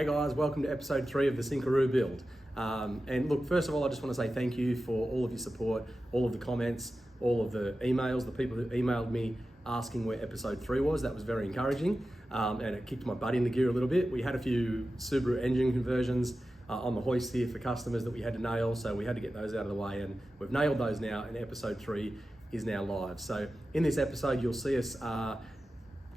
Hey guys, welcome to episode 3 of the Syncaru build. And look, first of all, I just want to say thank you for all of your support, all of the comments, all of the emails, the people who emailed me asking where episode 3 was. That was very encouraging, and it kicked my butt into gear a little bit. We had a few Subaru engine conversions on the hoist here for customers that we had to nail, so we had to get those out of the way, and we've nailed those now, and episode 3 is now live. So in this episode, you'll see us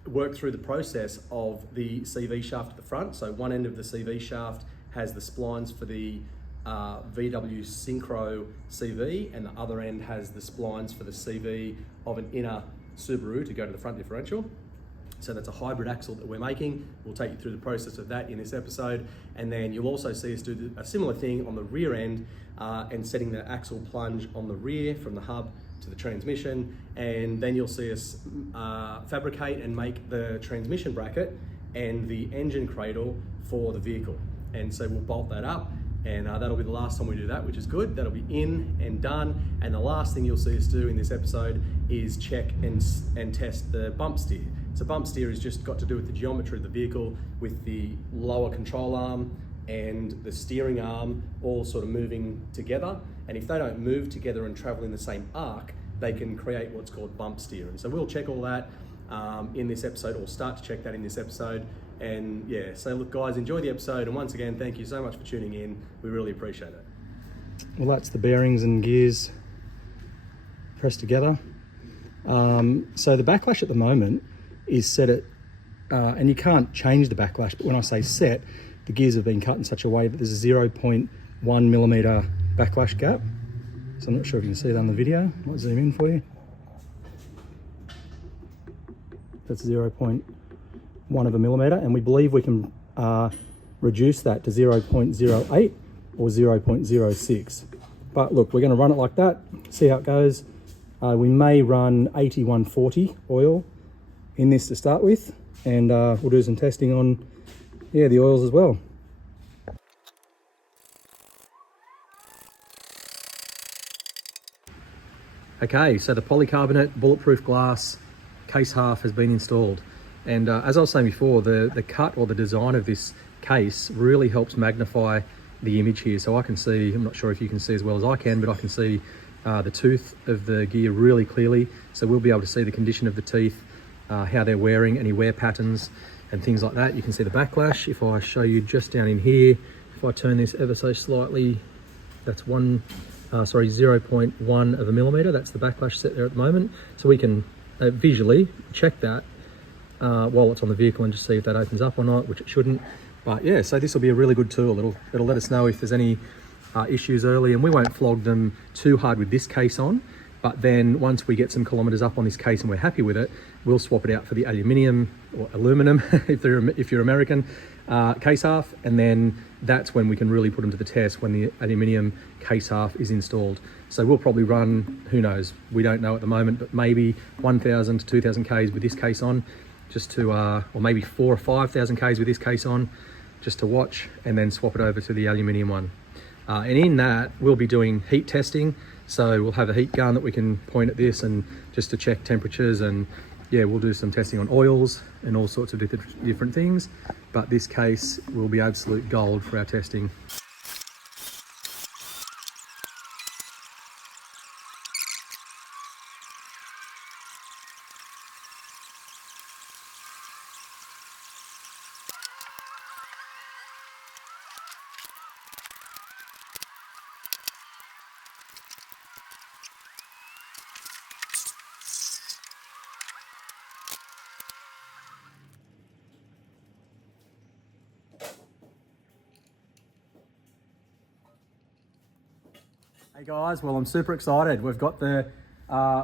work through the process of the CV shaft at the front. So one end of the CV shaft has the splines for the VW Syncro CV, and the other end has the splines for the CV of an inner Subaru to go to the front differential. So that's a hybrid axle that we're making. We'll take you through the process of that in this episode. And then you'll also see us do a similar thing on the rear end and setting the axle plunge on the rear from the hub to the transmission. And then you'll see us fabricate and make the transmission bracket and the engine cradle for the vehicle. And so we'll bolt that up, and that'll be the last time we do that, which is good. That'll be in and done. And the last thing you'll see us do in this episode is check and test the bump steer. So bump steer has just got to do with the geometry of the vehicle, with the lower control arm and the steering arm all sort of moving together. And if they don't move together and travel in the same arc, they can create what's called bump steer. And so we'll check all that in this episode, or start to check that in this episode. And yeah, so look guys, enjoy the episode. And once again, thank you so much for tuning in. We really appreciate it. Well, that's the bearings and gears pressed together. So the backlash at the moment is set at, and you can't change the backlash, but when I say set, the gears have been cut in such a way that there's a 0.1 millimeter backlash gap. So I'm not sure if you can see that on the video. I might zoom in for you. That's 0.1 of a millimeter, and we believe we can reduce that to 0.08 or 0.06. But look, we're going to run it like that, see how it goes. We may run 8140 oil in this to start with, and we'll do some testing on the oils as well. Okay, so the polycarbonate bulletproof glass case half has been installed. And as I was saying before, the cut or the design of this case really helps magnify the image here. So I can see, I'm not sure if you can see as well as I can, but I can see the tooth of the gear really clearly. So we'll be able to see the condition of the teeth, how they're wearing, any wear patterns and things like that. You can see the backlash. If I show you just down in here, if I turn this ever so slightly, that's 0.1 of a millimeter. That's the backlash set there at the moment. So we can visually check that while it's on the vehicle and just see if that opens up or not, which it shouldn't. But yeah, so this will be a really good tool. It'll let us know if there's any issues early, and we won't flog them too hard with this case on. But then once we get some kilometers up on this case and we're happy with it, we'll swap it out for the aluminium or aluminum if you're American case half, and then that's when we can really put them to the test, when the aluminium case half is installed. So we'll probably run, who knows, we don't know at the moment, but maybe 1,000 to 2,000 Ks with this case on, just to, or maybe 4,000 or 5,000 Ks with this case on, just to watch, and then swap it over to the aluminium one. And in that, we'll be doing heat testing. So we'll have a heat gun that we can point at this and just to check temperatures, and yeah, we'll do some testing on oils and all sorts of different things. But this case will be absolute gold for our testing. Hey guys, well I'm super excited. We've got the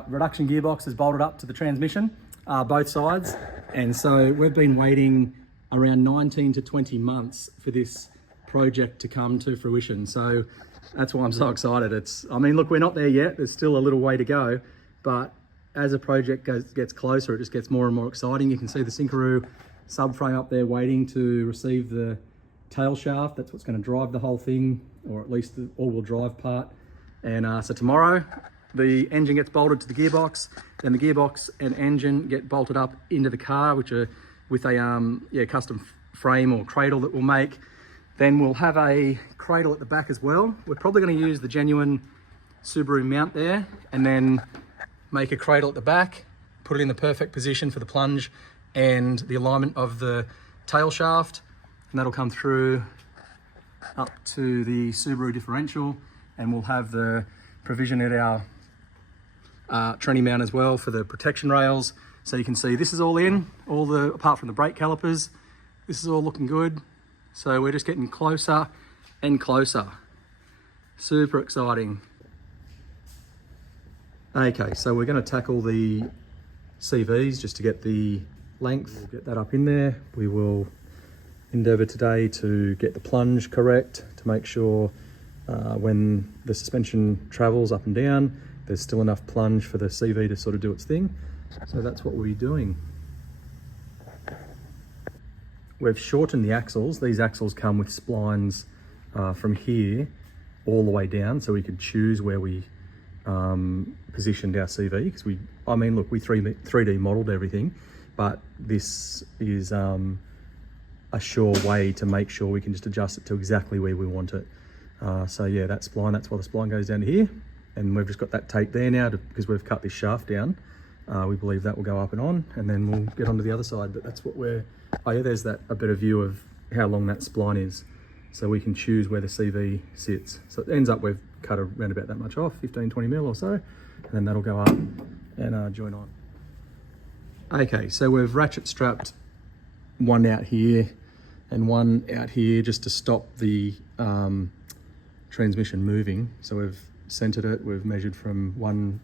reduction gearboxes bolted up to the transmission, both sides. And so we've been waiting around 19 to 20 months for this project to come to fruition. So that's why I'm so excited. I mean, look, we're not there yet. There's still a little way to go, but as a project gets closer, it just gets more and more exciting. You can see the Syncaru subframe up there waiting to receive the tail shaft. That's what's going to drive the whole thing, or at least the all-wheel drive part. And so tomorrow the engine gets bolted to the gearbox, then the gearbox and engine get bolted up into the car, which are with a custom frame or cradle that we'll make. Then we'll have a cradle at the back as well. We're probably going to use the genuine Subaru mount there, and then make a cradle at the back, put it in the perfect position for the plunge and the alignment of the tail shaft, and that'll come through up to the Subaru differential, and we'll have the provision at our tranny mount as well for the protection rails. So you can see this is all in, apart from the brake calipers, this is all looking good. So we're just getting closer and closer. Super exciting. Okay, so we're going to tackle the CVs just to get the length. We'll get that up in there. We will endeavour today to get the plunge correct, to make sure when the suspension travels up and down, there's still enough plunge for the CV to sort of do its thing. So that's what we'll be doing. We've shortened the axles. These axles come with splines from here all the way down, so we could choose where we positioned our CV, because we 3D modelled everything, but this is a sure way to make sure we can just adjust it to exactly where we want it. So yeah, that spline, that's why the spline goes down to here, and we've just got that tape there now because we've cut this shaft down. We believe that will go up and on, and then we'll get onto the other side. But that's what oh yeah, there's a better view of how long that spline is. So we can choose where the CV sits. So it ends up we've cut around about that much off, 15, 20 mil or so, and then that'll go up and join on. Okay, so we've ratchet strapped one out here and one out here just to stop the transmission moving. So we've centered it, we've measured from one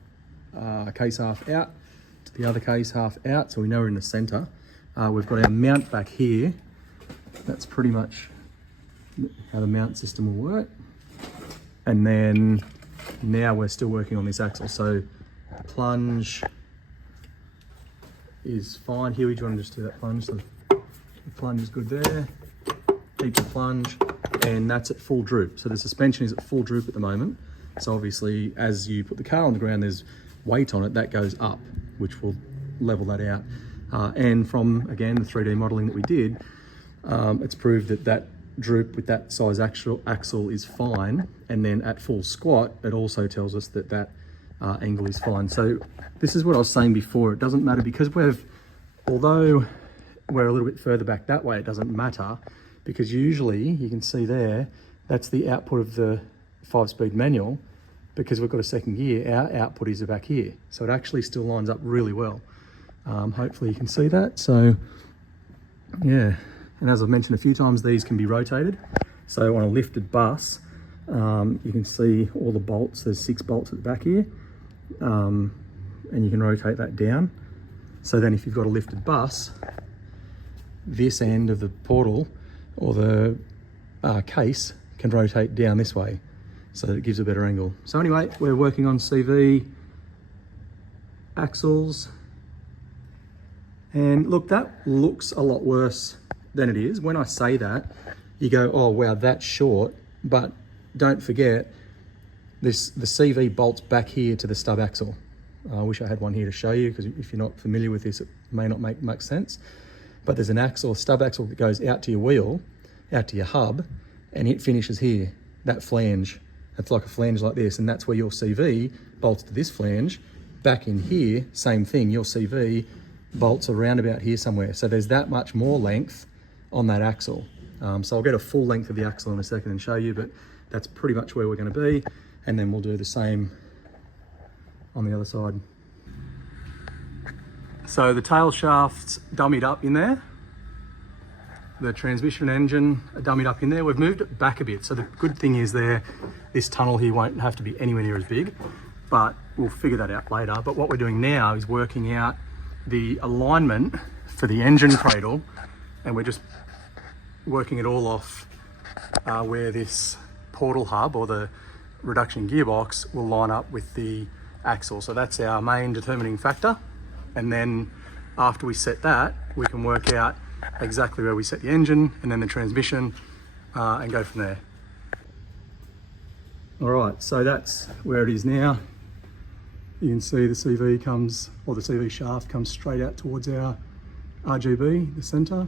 case half out to the other case half out, so we know we're in the center. We've got our mount back here. That's pretty much how the mount system will work. And then now we're still working on this axle. So plunge is fine. Here, do you want to just do that plunge? So the plunge is good there. Keep the plunge, and that's at full droop. So the suspension is at full droop at the moment. So obviously, as you put the car on the ground, there's weight on it, that goes up, which will level that out. And from, again, the 3D modelling that we did, it's proved that droop with that size axle is fine, and then at full squat it also tells us that angle is fine. So this is what I was saying before, it doesn't matter, because although we're a little bit further back that way, it doesn't matter, because usually you can see there, that's the output of the 5-speed manual. Because we've got a second gear, our output is back here, so it actually still lines up really well. Hopefully you can see that. So yeah, and as I've mentioned a few times, these can be rotated. So on a lifted bus, you can see all the bolts. There's 6 bolts at the back here, and you can rotate that down. So then if you've got a lifted bus, this end of the portal or the case can rotate down this way, so that it gives a better angle. So anyway, we're working on CV axles, and look, that looks a lot worse than it is. When I say that, you go, oh wow, that's short, but don't forget, the CV bolts back here to the stub axle. I wish I had one here to show you, because if you're not familiar with this, it may not make much sense. But there's an axle, stub axle, that goes out to your wheel, out to your hub, and it finishes here, that flange. It's like a flange like this, and that's where your CV bolts to this flange. Back in here, same thing, your CV bolts around about here somewhere. So there's that much more length on that axle. So I'll get a full length of the axle in a second and show you, but that's pretty much where we're going to be. And then we'll do the same on the other side. So the tail shaft's dummied up in there. The transmission engine are dummied up in there. We've moved it back a bit. So the good thing is this tunnel here won't have to be anywhere near as big, but we'll figure that out later. But what we're doing now is working out the alignment for the engine cradle, and we're just working it all off where this portal hub or the reduction gearbox will line up with the axle. So that's our main determining factor. And then after we set that, we can work out exactly where we set the engine and then the transmission and go from there. All right, so that's where it is now. You can see the CV comes, or the CV shaft comes straight out towards our RGB, the center,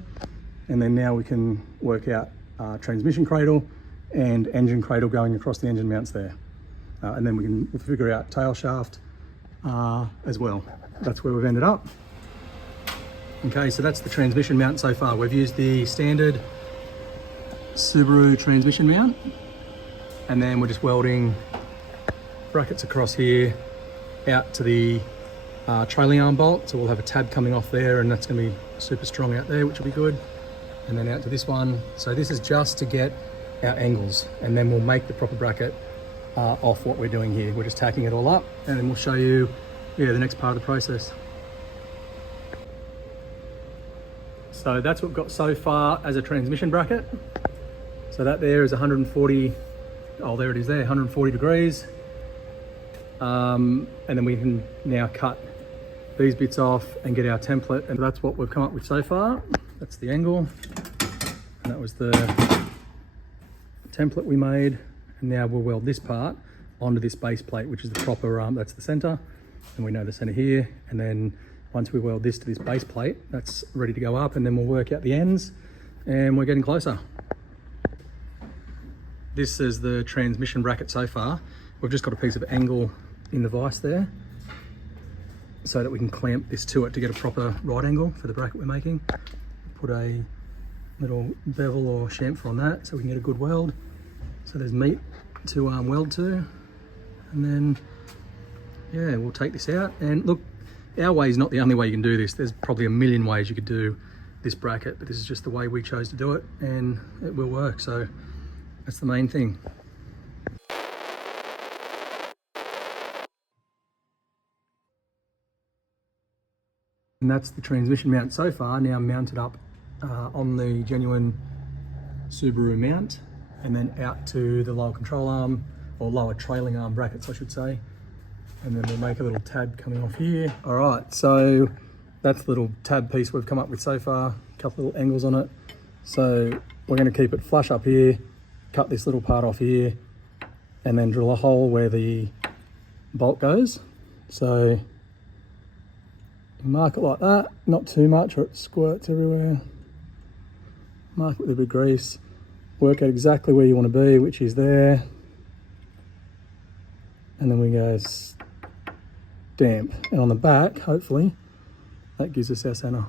and then now we can work out transmission cradle and engine cradle going across the engine mounts there. And then we'll figure out tail shaft as well. That's where we've ended up. Okay, so that's the transmission mount so far. We've used the standard Subaru transmission mount, and then we're just welding brackets across here out to the trailing arm bolt. So we'll have a tab coming off there, and that's going to be super strong out there, which will be good. And then out to this one. So this is just to get our angles, and then we'll make the proper bracket off what we're doing here. We're just tacking it all up, and then we'll show you the next part of the process. So that's what we've got so far as a transmission bracket. So that there is 140, oh there it is there, 140 degrees. And then we can now cut these bits off and get our template, and that's what we've come up with so far. That's the angle, and that was the template we made. And now we'll weld this part onto this base plate, which is the proper, that's the center, and we know the center here. And then once we weld this to this base plate, that's ready to go up, and then we'll work out the ends, and we're getting closer. This is the transmission bracket so far. We've just got a piece of angle in the vise there so that we can clamp this to it to get a proper right angle for the bracket we're making. Put a little bevel or chamfer on that so we can get a good weld. So there's meat to weld to, and then yeah, we'll take this out. And look, our way is not the only way you can do this. There's probably a million ways you could do this bracket, but this is just the way we chose to do it, and it will work. So that's the main thing. And that's the transmission mount so far, now mounted up on the genuine Subaru mount, and then out to the lower control arm, or lower trailing arm brackets I should say. And then we'll make a little tab coming off here. All right, so that's the little tab piece we've come up with so far, a couple little angles on it. So we're gonna keep it flush up here, cut this little part off here, and then drill a hole where the bolt goes. So mark it like that, not too much or it squirts everywhere. Mark it with a bit of grease, work out exactly where you want to be, which is there. And then we go damp. And on the back, hopefully, that gives us our center.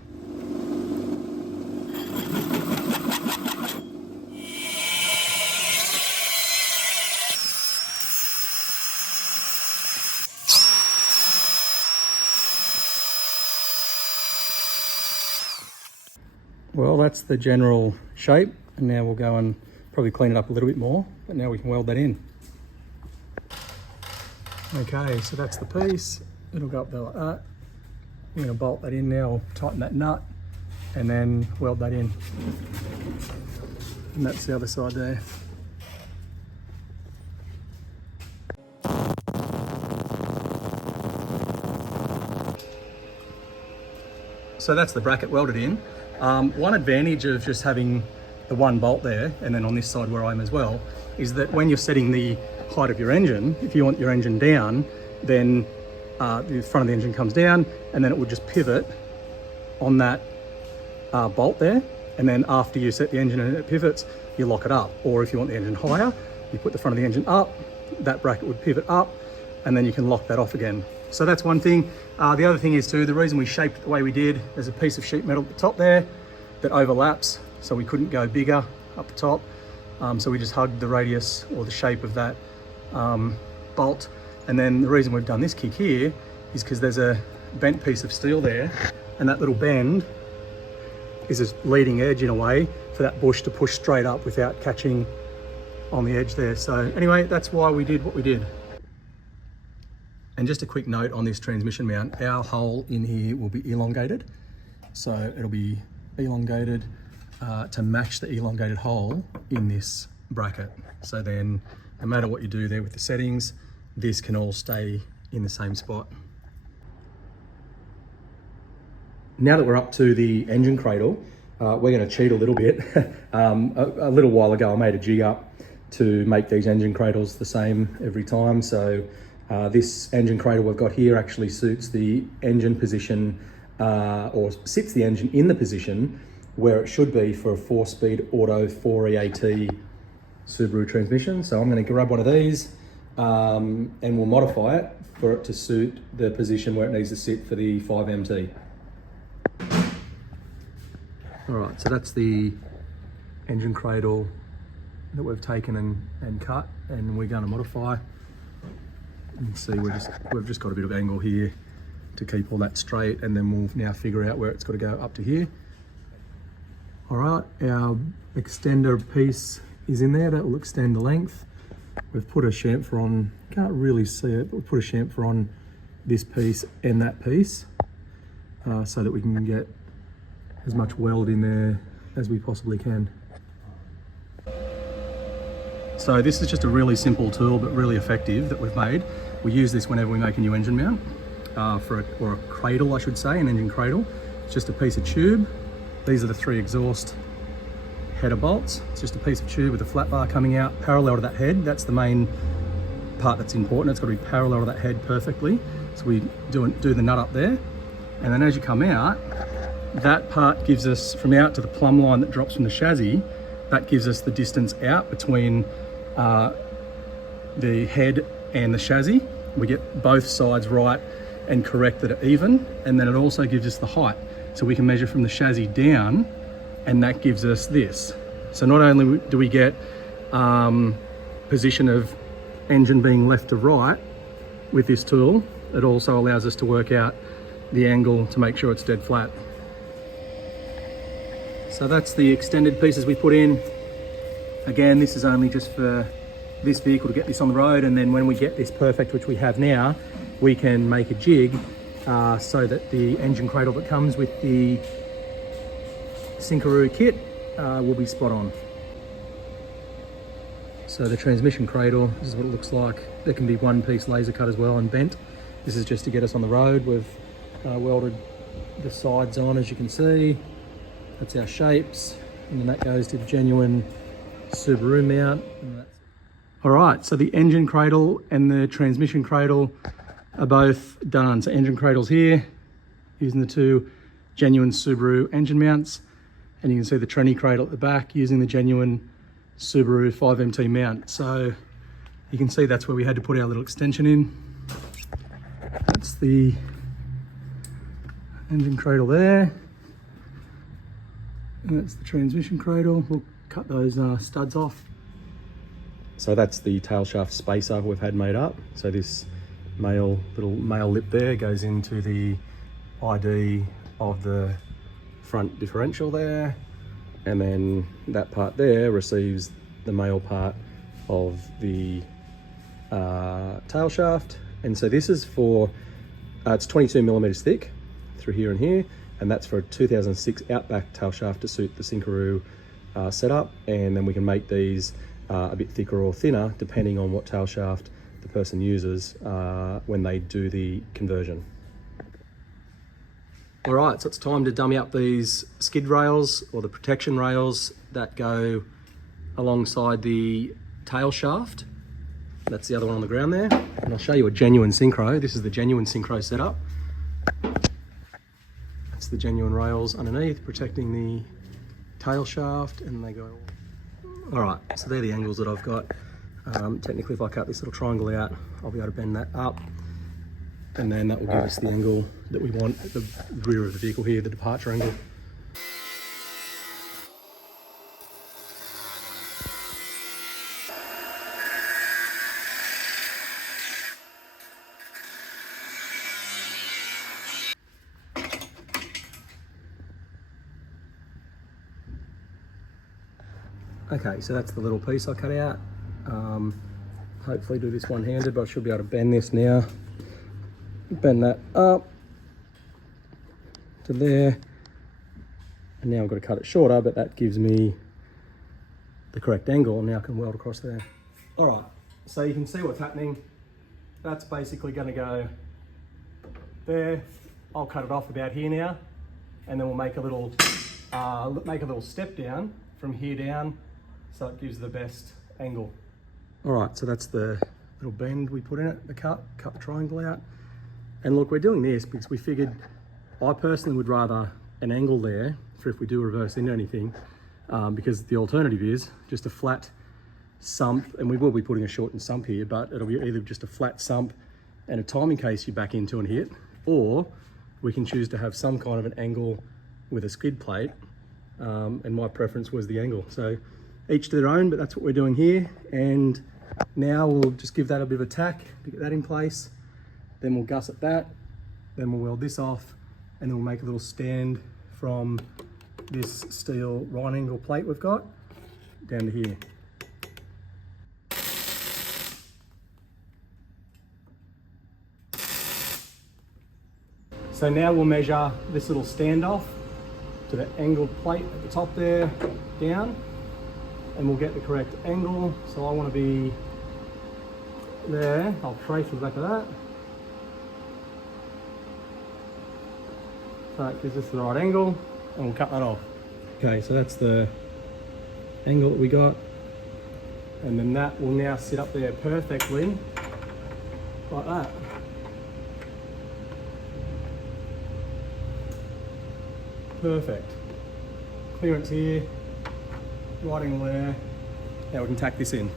Well, that's the general shape, and now we'll go and probably clean it up a little bit more, but now we can weld that in. Okay, so that's the piece. It'll go up there like that. We're going to bolt that in now, tighten that nut, and then weld that in. And that's the other side there. So that's the bracket welded in. One advantage of just having the one bolt there, and then on this side where I am as well, is that when you're setting the height of your engine, if you want your engine down, then the front of the engine comes down, and then it would just pivot on that bolt there. And then after you set the engine and it pivots, you lock it up. Or if you want the engine higher, you put the front of the engine up, that bracket would pivot up, and then you can lock that off again. So that's one thing. The other thing is too, the reason we shaped it the way we did, there's a piece of sheet metal at the top there that overlaps, so we couldn't go bigger up the top. So we just hugged the radius or the shape of that bolt. And then the reason we've done this kick here is because there's a bent piece of steel there, and that little bend is a leading edge in a way for that bush to push straight up without catching on the edge there. So anyway, that's why we did what we did. And just a quick note on this transmission mount, our hole in here will be elongated. So it'll be elongated to match the elongated hole in this bracket. So then no matter what you do there with the settings, this can all stay in the same spot. Now that we're up to the engine cradle, we're going to cheat a little bit. A little while ago I made a jig up to make these engine cradles the same every time. So this engine cradle we've got here actually suits the engine position or sits the engine in the position where it should be for a 4-speed auto 4EAT Subaru transmission. So I'm going to grab one of these and we'll modify it for it to suit the position where it needs to sit for the 5MT. All right, so that's the engine cradle that we've taken and cut, and we're going to modify. You can see we've just got a bit of angle here to keep all that straight, and then we'll now figure out where it's got to go up to here. All right, our extender piece is in there. That will extend the length. We've put a chamfer on, can't really see it, but we've put a chamfer on this piece and that piece so that we can get as much weld in there as we possibly can. So this is just a really simple tool, but really effective that we've made. We use this whenever we make a new engine mount, or a cradle, I should say, an engine cradle. It's just a piece of tube. These are the 3 exhaust header bolts. It's just a piece of tube with a flat bar coming out parallel to that head. That's the main part that's important. It's got to be parallel to that head perfectly. So we do the nut up there. And then as you come out, that part gives us, from out to the plumb line that drops from the chassis, that gives us the distance out between the head and the chassis. We get both sides right and correct that are even, and then it also gives us the height. So we can measure from the chassis down, and that gives us this. So not only do we get position of engine being left to right with this tool, it also allows us to work out the angle to make sure it's dead flat. So that's the extended pieces we put in. Again, this is only just for this vehicle to get this on the road, and then when we get this perfect, which we have now, we can make a jig so that the engine cradle that comes with the Syncaru kit will be spot on. So the transmission cradle, this is what it looks like. There can be one piece laser cut as well and bent. This is just to get us on the road. We've welded the sides on, as you can see. That's our shapes, and then that goes to the genuine Subaru mount. All right, so the engine cradle and the transmission cradle are both done. So engine cradle's here, using the 2 genuine Subaru engine mounts, and you can see the tranny cradle at the back using the genuine Subaru 5MT mount. So you can see that's where we had to put our little extension in. That's the engine cradle there. And that's the transmission cradle. We'll cut those studs off. So that's the tail shaft spacer we've had made up. So this little male lip there goes into the ID of the front differential there. And then that part there receives the male part of the tail shaft. And so this is for, it's 22 millimeters thick through here and here. And that's for a 2006 Outback tail shaft to suit the Syncaru setup. And then we can make these a bit thicker or thinner depending on what tail shaft the person uses when they do the conversion. All right, so it's time to dummy up these skid rails, or the protection rails that go alongside the tail shaft. That's the other one on the ground there. And I'll show you a genuine Syncro. This is the genuine Syncro setup. That's the genuine rails underneath, protecting the tail shaft, and they go. All right, so they're the angles that I've got. Technically, if I cut this little triangle out, I'll be able to bend that up, and then that will give us the angle that we want at the rear of the vehicle here, the departure angle. Okay, so that's the little piece I cut out. Hopefully do this one-handed, but I should be able to bend this now. Bend that up to there. And now I've got to cut it shorter, but that gives me the correct angle, and now I can weld across there. All right, so you can see what's happening. That's basically going to go there. I'll cut it off about here now, and then we'll make a little step down from here down, so it gives the best angle. All right, so that's the little bend we put in it, the cut the triangle out. And look, we're doing this because we figured I personally would rather an angle there for if we do reverse into anything, because the alternative is just a flat sump, and we will be putting a shortened sump here, but it'll be either just a flat sump and a timing case you back into and hit, or we can choose to have some kind of an angle with a skid plate, and my preference was the angle. So each to their own, but that's what we're doing here. And now we'll just give that a bit of a tack to get that in place. Then we'll gusset that, then we'll weld this off, and then we'll make a little stand from this steel right angle plate we've got down to here. So now we'll measure this little standoff to the angled plate at the top there, down, and we'll get the correct angle. So I want to be there. I'll trace the back of that. So that gives us the right angle, and we'll cut that off. Okay, so that's the angle that we got, and then that will now sit up there perfectly, like that. Perfect. Clearance here, right angle there. Now we can tack this in.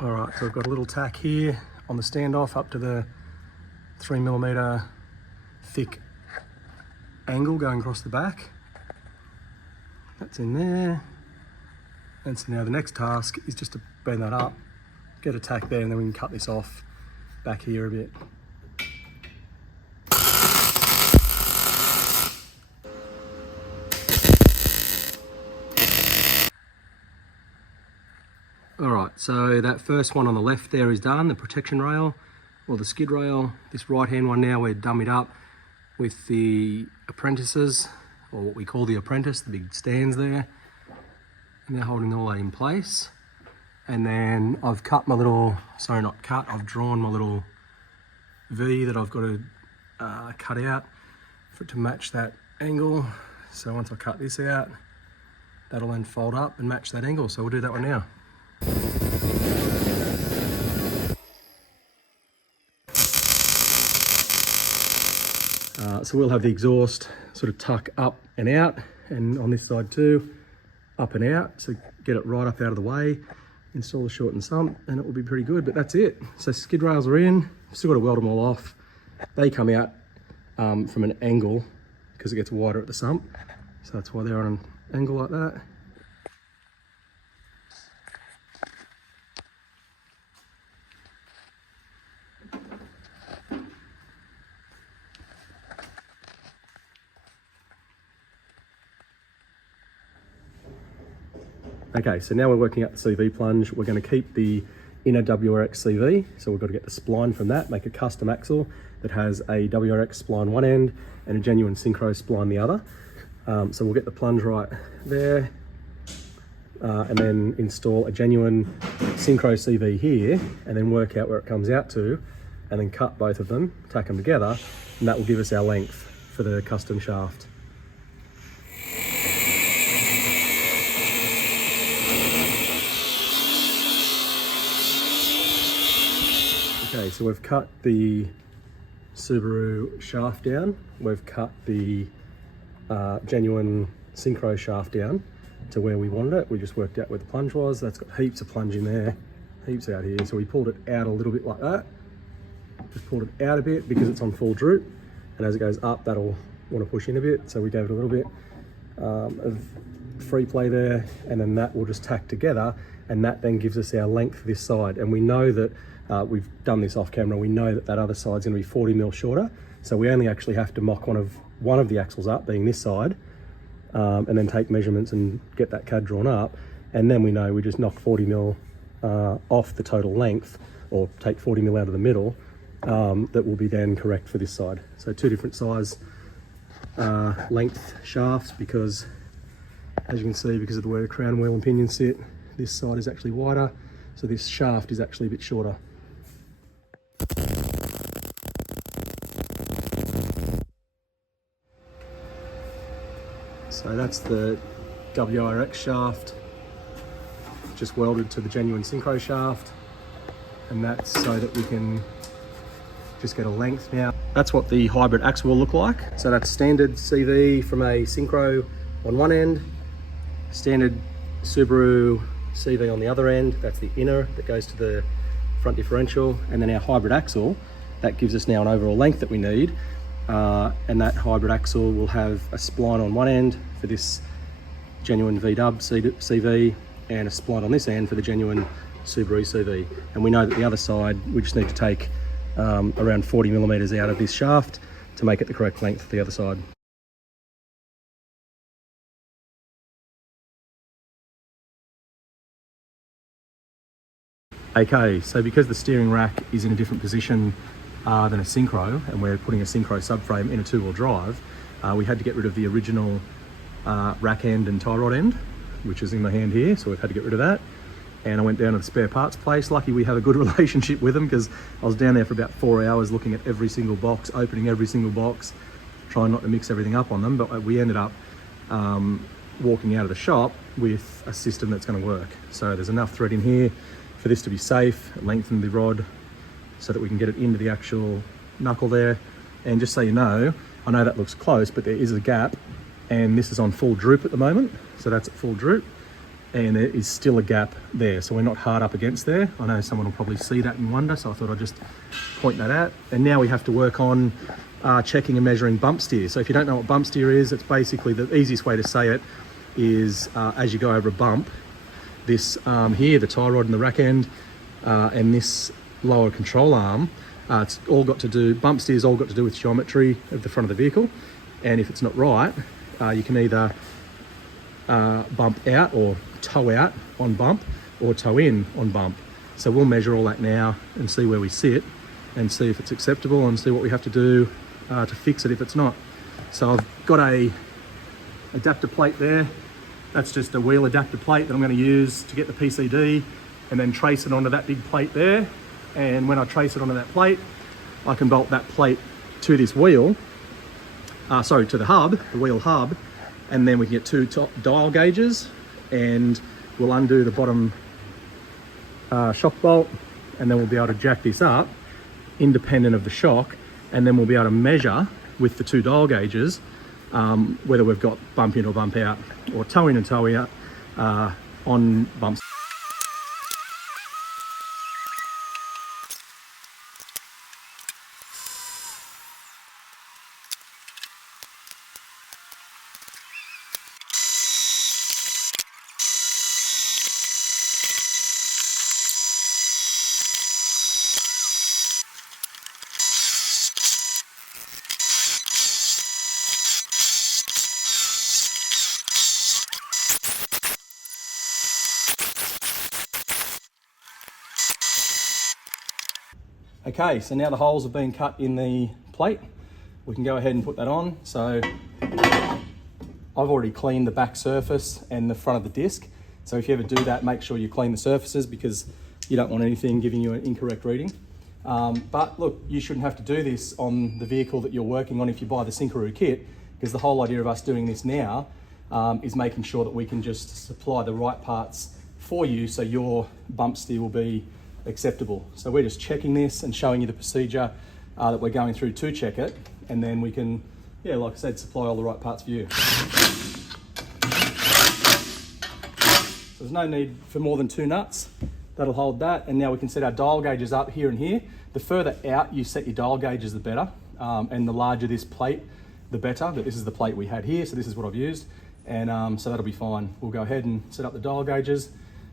All right, so I've got a little tack here on the standoff up to the 3mm thick angle going across the back. That's in there. And so now the next task is just to bend that up, get a tack there, and then we can cut this off back here a bit. All right, so that first one on the left there is done, the protection rail or the skid rail. This right hand one now we're dummied up with the apprentices, or what we call the apprentice, the big stands there. And they're holding all that in place. And then I've cut my little, sorry not cut, I've drawn my little V that I've got to cut out for it to match that angle. So once I cut this out, that'll then fold up and match that angle. So we'll do that one now. So we'll have the exhaust sort of tuck up and out, and on this side too, up and out. So get it right up out of the way, install the shortened sump, and it will be pretty good. But that's it. So skid rails are in, still got to weld them all off. They come out from an angle because it gets wider at the sump. So that's why they're on an angle like that. Okay, so now we're working out the CV plunge. We're going to keep the inner WRX CV, so we've got to get the spline from that, make a custom axle that has a WRX spline one end and a genuine Synchro spline the other. So we'll get the plunge right there, and then install a genuine Synchro CV here, and then work out where it comes out to, and then cut both of them, tack them together, and that will give us our length for the custom shaft. Okay, so we've cut the Subaru shaft down, we've cut the genuine Synchro shaft down to where we wanted it. We just worked out where the plunge was. That's got heaps of plunge in there, heaps out here. So we pulled it out a little bit like that. Just pulled it out a bit because it's on full droop. And as it goes up, that'll want to push in a bit. So we gave it a little bit of free play there, and then that will just tack together, and that then gives us our length for this side. And we know that we've done this off camera. We know that that other side's going to be 40mm shorter. So we only actually have to mock one of the axles up, being this side, and then take measurements and get that CAD drawn up. And then we know we just knock 40mm off the total length, or take 40mm out of the middle, that will be then correct for this side. So two different size length shafts, because as you can see, because of the way the crown wheel and pinion sit, this side is actually wider, so this shaft is actually a bit shorter. So that's the WRX shaft, just welded to the genuine Synchro shaft. and that's so that we can just get a length now. That's what the hybrid axle will look like. So that's standard CV from a Syncro on one end, standard Subaru CV on the other end. That's the inner that goes to the front differential, and then our hybrid axle, that gives us now an overall length that we need. And that hybrid axle will have a spline on one end for this genuine V-dub CV, and a spline on this end for the genuine Subaru CV. And we know that the other side, we just need to take around 40 millimeters out of this shaft to make it the correct length for the other side. Okay, so because the steering rack is in a different position than a Syncro, and we're putting a Syncro subframe in a two-wheel drive, we had to get rid of the original rack end and tie rod end, which is in my hand here, so we've had to get rid of that. And I went down to the spare parts place. Lucky we have a good relationship with them, because I was down there for about 4 hours looking at every single box, opening every single box, trying not to mix everything up on them. But we ended up walking out of the shop with a system that's going to work. So there's enough thread in here for this to be safe, lengthen the rod so that we can get it into the actual knuckle there. And just so you know, I know that looks close, but there is a gap, and this is on full droop at the moment. So that's at full droop, and there is still a gap there. So we're not hard up against there. I know someone will probably see that and wonder, so I thought I'd just point that out. And now we have to work on checking and measuring bump steer. So if you don't know what bump steer is, it's basically, the easiest way to say it is as you go over a bump, this here, the tie rod and the rack end, and this lower control arm, it's all got to do, bump steer's all got to do with geometry of the front of the vehicle. And if it's not right, you can either bump out or toe out on bump, or toe in on bump. So we'll measure all that now and see where we sit and see if it's acceptable, and see what we have to do to fix it if it's not. So I've got a adapter plate there. That's just a wheel adapter plate that I'm going to use to get the PCD, and then trace it onto that big plate there. And when I trace it onto that plate, I can bolt that plate to this wheel, to the hub, the wheel hub, and then we can get two dial gauges, and we'll undo the bottom shock bolt, and then we'll be able to jack this up independent of the shock, and then we'll be able to measure with the two dial gauges whether we've got bump in or bump out, or toe in and toe out on bumps. Okay, so now the holes have been cut in the plate. We can go ahead and put that on. So I've already cleaned the back surface and the front of the disc. So if you ever do that, make sure you clean the surfaces, because you don't want anything giving you an incorrect reading. But look, you shouldn't have to do this on the vehicle that you're working on if you buy the Syncaru kit, because the whole idea of us doing this now is making sure that we can just supply the right parts for you, so your bump steer will be acceptable. So we're just checking this and showing you the procedure that we're going through to check it, and then we can, yeah, like I said, supply all the right parts for you. So there's no need for more than 2 nuts. That'll hold that, and now we can set our dial gauges up here and here. The further out you set your dial gauges, the better, and the larger this plate, the better. But this is the plate we had here, so this is what I've used, and so that'll be fine. We'll go ahead and set up the dial gauges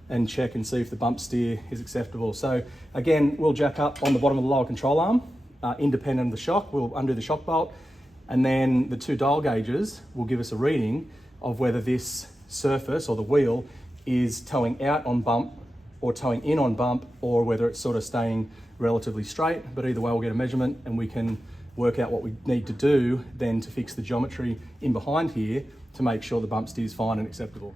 and check and see if the bump steer is acceptable. So again, we'll jack up on the bottom of the lower control arm, independent of the shock. We'll undo the shock bolt, and then the 2 dial gauges will give us a reading of whether this surface or the wheel is towing out on bump or towing in on bump, or whether it's sort of staying relatively straight. But either way, we'll get a measurement, and we can work out what we need to do then to fix the geometry in behind here to make sure the bump steer is fine and acceptable.